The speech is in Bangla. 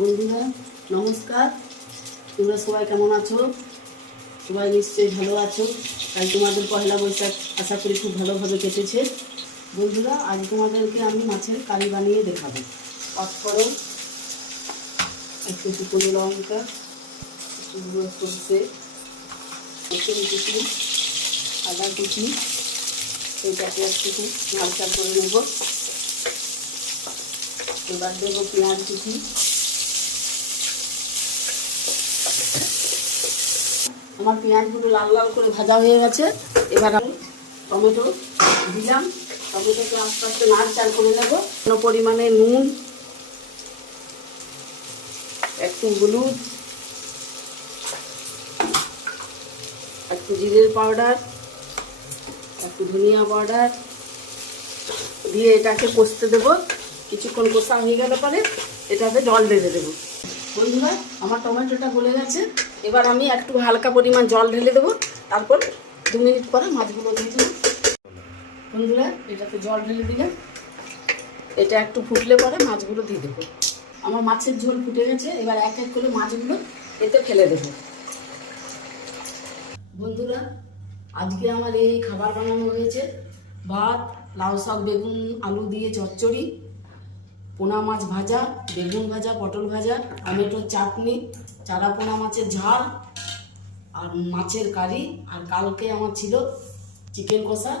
বন্ধুরা নমস্কার, তোমরা সবাই কেমন আছো? সবাই নিশ্চয়ই ভালো আছো। তাই তোমাদের পয়লা বৈশাখ আশা করি খুব ভালোভাবে কেটেছে। বন্ধুরা আজ তোমাদেরকে আমি মাছের কারি বানিয়ে দেখাবো। পাঁচফোড়ন, একটু শুকনো লঙ্কা, একটু গুঁড়ো সরষে, রসুন কুচি, আদা কুচি, এটাকে একটু নাড়াচাড়া করে নেব। এবার দেবো পেঁয়াজ কুচি। আমার পেঁয়াজগুলো লাল লাল করে ভাজা হয়ে গেছে। এবার আমি টমেটো দিলাম। টমেটোকে আস্তে আস্তে নাড়াচাড়া করে নেব। পরিমাণে নুন, একটু হলুদ, একটু জিরের পাউডার, একটু ধনিয়া পাউডার দিয়ে এটাকে কষতে দেবো। কিছুক্ষণ কষা হয়ে গেলে পরে এটাতে জল ঢেলে দেবো। বন্ধুরা আমার টমেটোটা গলে গেছে। এবার আমি একটু হালকা পরিমাণ জল ঢেলে দেবো। তারপর 2 মিনিট পরে মাছগুলো দিয়ে দেবো। বন্ধুরা এটাতে জল ঢেলে দিলে এটা একটু ফুটলে পরে মাছগুলো দিয়ে দেবো। আমার মাছের ঝোল ফুটে গেছে। এবার এক এক করে মাছগুলো এতে ফেলে দেবো। বন্ধুরা আজকে আমার এই খাবার বানানো হয়েছে: ভাত, লাউ শাক, বেগুন আলু দিয়ে চচ্চড়ি, পোনা মাছ ভাজা, বেগুন ভাজা, পটল ভাজা, টমেটোর চাটনি, চারা পোনা মাছের ঝাল আর মাছের কারি। আর কালকে আমার ছিল চিকেন কষা।